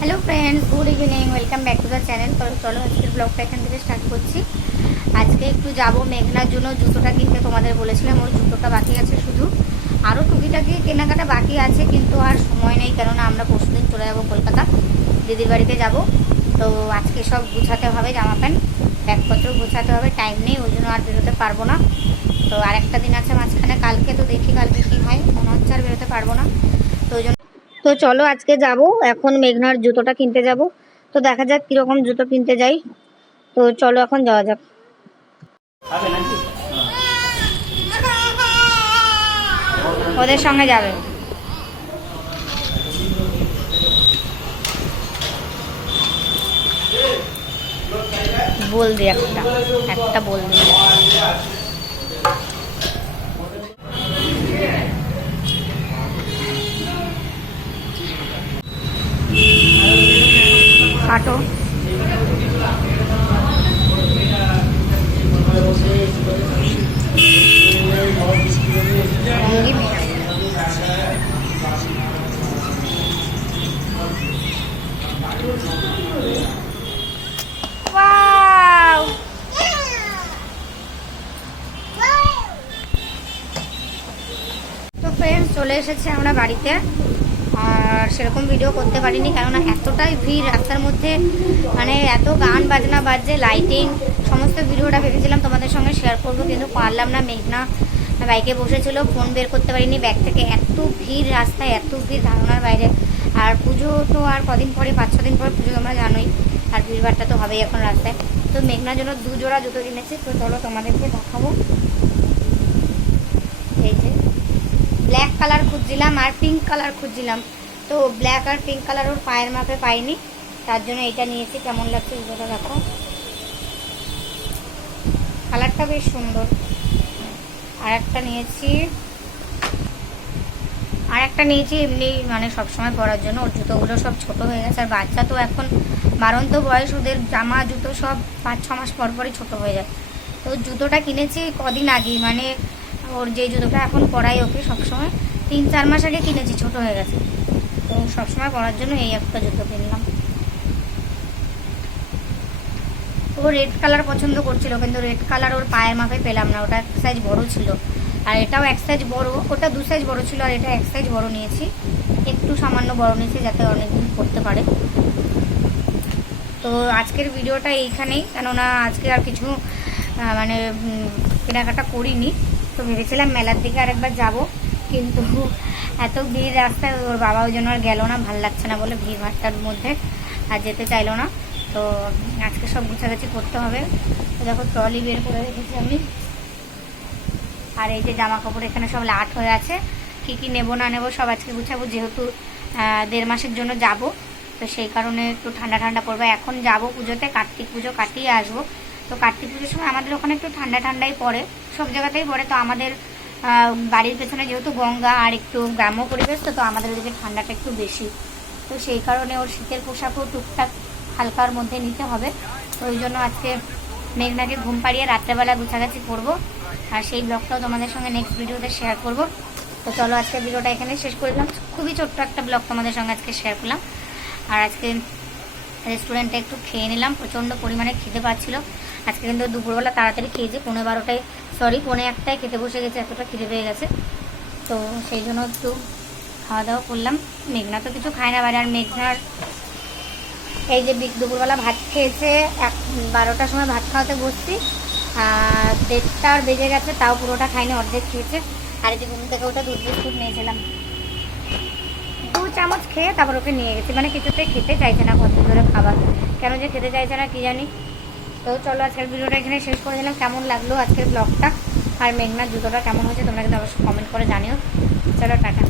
Hello friends good evening welcome back to the channel তো চলো আজকের ব্লগটা এখান থেকে স্টার্ট করছি। আজকে একটু যাব মেঘনার জন্য। জুতোটা কিনতে তোমাদের বলেছিলাম, ওই জুতোটা বাকি আছে শুধু। আরও টুকিটাকি কেনাকাটা বাকি আছে, কিন্তু আর সময় নেই, কেননা আমরা পরশুদিন চলে যাব কলকাতা। দিদির বাড়িতে যাব। তো আজকে সব গুছাতে হবে, জামা প্যান্ট ব্যাগপত্র গুছাতে হবে। টাইম নেই, ওই জন্য আর বেরোতে পারব না। তো আরেকটা দিন আছে মাঝখানে, কালকে তো দেখি কালকে কী হয়। মনে হচ্ছে আর বেরোতে পারব না। তো চলো আজকে যাব। এখন মেঘনার জুতোটা কিনতে যাব। তো দেখা যাক কীরকম জুতো কিনতে যাই। তো চলো এখন যাওয়া যাক। ওদের সঙ্গে যাবে। বল দি একটা। একটা বল দি। কাটো! তো চলে এসেছে আমরা বাড়িতে আর সেরকম ভিডিও করতে পারিনি, কেননা এতটাই ভিড় রাস্তার মধ্যে মানে এত গান বাজনা বাজছে লাইটিং সমস্ত ভিডিওটা ভেবেছিলাম তোমাদের সঙ্গে শেয়ার করব, কিন্তু পারলাম না, মেঘনা বাইকে বসেছিল ফোন বের করতে পারিনি, ব্যাগ থেকে এত ভিড় রাস্তায়, এত ভিড় ধারণার বাইরে। আর পুজো তো আর কদিন পরে, পাঁচ ছ দিন পরে পুজো, তোমরা জানোই, আর ভিড়ভাড়টা তো হবেই এখন রাস্তায়। তো মেঘনার জন্য দু জোড়া জুতো কিনেছি, তো চলো তোমাদেরকে দেখাবো। যে ব্ল্যাক কালার খুঁজছিলাম আর পিঙ্ক কালার খুঁজছিলাম। তো ব্ল্যাক আর পিঙ্ক কালার ওর পায়ের মাপে পাইনি। তার জন্য এটা নিয়েছি। কেমন লাগছে জুতোটা দেখো। কালারটা বেশ সুন্দর। আর একটা নিয়েছি। আর একটা নিয়েছি এমনি মানে সবসময় পরার জন্য। ওর জুতোগুলো সব ছোট হয়ে গেছে। আর বাচ্চা তো এখন বারন্ত বয়স। ওদের জামা, জুতো সব পাঁচ, ছ মাস পর পরই ছোট হয়ে যায়। তো জুতোটা কিনেছি কদিন আগেই। মানে ওর যে জুতোটা এখন পরাই ওকে সবসময়। তিন, চার মাস আগে কিনেছি। ছোট হয়ে গেছে। সবসময় পরার জন্য এই একটা জুতো কিনলাম। ও রেড কালার পছন্দ করছিল, কিন্তু রেড কালার ওর পায়ের মাপে পেলাম না, ওটা এক সাইজ বড় ছিল। আর এটাও এক সাইজ বড়, ওটা দু সাইজ বড় ছিল, আর এটা এক সাইজ বড় নিয়েছি। একটু সামান্য বড় নিয়েছি যাতে অনেকদিন পড়তে পারে। তো আজকের ভিডিওটা এইখানেই, কেননা আজকে আর কিছু মানে কেনাকাটা করিনি। তো ভেবেছিলাম মেলার দিকে আরেকবার যাব। কিন্তু এত ভিড় রাস্তায়, ওর বাবা ওই জন্য আর গেল না, ভালো লাগছে না বলে ভিড় ভাট্টার মধ্যে আর যেতে চাইলো না। তো আজকে সব গুছাগাছি করতে হবে। তো দেখো ট্রলি বের করে রেখেছি আমি। আর এই যে জামা কাপড় এখানে সব লাট হয়ে আছে। কি কি নেব, না নেব, সব আজকে গুছাবো। যেহেতু দেড় মাসের জন্য যাব, তো সেই কারণে একটু ঠান্ডা ঠান্ডা পড়বে। এখন যাব পুজোতে, কার্তিক পুজো কাটিয়ে আসব। তো কার্তিক পুজোর সময় আমাদের ওখানে একটু ঠান্ডা ঠান্ডাই পড়ে। সব জায়গাতেই পড়ে। তো আমাদের বাড়ির পেছনে যেহেতু গঙ্গা আর একটু গ্রাম্য পরিবেশ, তো তো আমাদের ওদিকে ঠান্ডাটা একটু বেশি। তো সেই কারণে ওর শীতের পোশাকও টুকটাক হালকার মধ্যে নিতে হবে। তো ওই জন্য আজকে মেঘনাকে ঘুম পাড়িয়ে রাত্রেবেলা গুছাগাছি করব। আর সেই ব্লগটাও তোমাদের সঙ্গে নেক্সট ভিডিওতে শেয়ার করব। তো চলো আজকে ভিডিওটা এখানে শেষ করে দিলাম। খুবই ছোট্ট একটা ব্লগ তোমাদের সঙ্গে আজকে শেয়ার করলাম। আর আজকে রেস্টুরেন্টে একটু খেয়ে নিলাম, প্রচণ্ড পরিমাণে খেতে পাচ্ছিল। আজকে কিন্তু দুপুরবেলা তাড়াতাড়ি খেয়েছি, পৌনে বারোটায় সরি পৌনে একটায় খেতে বসে গেছে, এতটা খিদে পেয়ে গেছে। তো সেই জন্য একটু খাওয়া দাওয়া করলাম। মেঘনা তো কিছু খায় না বাড়ি আর মেঘনার এই যে দুপুরবেলা ভাত খেয়েছে, এক বারোটার সময় ভাত খাওয়াতে বসছি। আর দেড়টার বেজে গেছে, তাও পুরোটা খাইনি অর্ধেক খেয়েছে। আর এই যে ঘুম থেকে ওটা দুধ বিস্কুট নিয়েছিলাম দু চামচ খেয়ে তারপর ওকে নিয়ে গেছি। মানে কিছুতে খেতে চাইছে না, কত ধরে খাবার। কেন যে খেতে চাইছে না, কি জানি। তো চলো, আজকের ভিডিওটা এখানে শেষ করে দিলাম। কেমন লাগল আজকের ব্লগটা? আর মেঘনার জুতোটা কেমন হয়েছে, তোমরা কিন্তু অবশ্যই কমেন্ট করে জানিও। চলো, টাটা।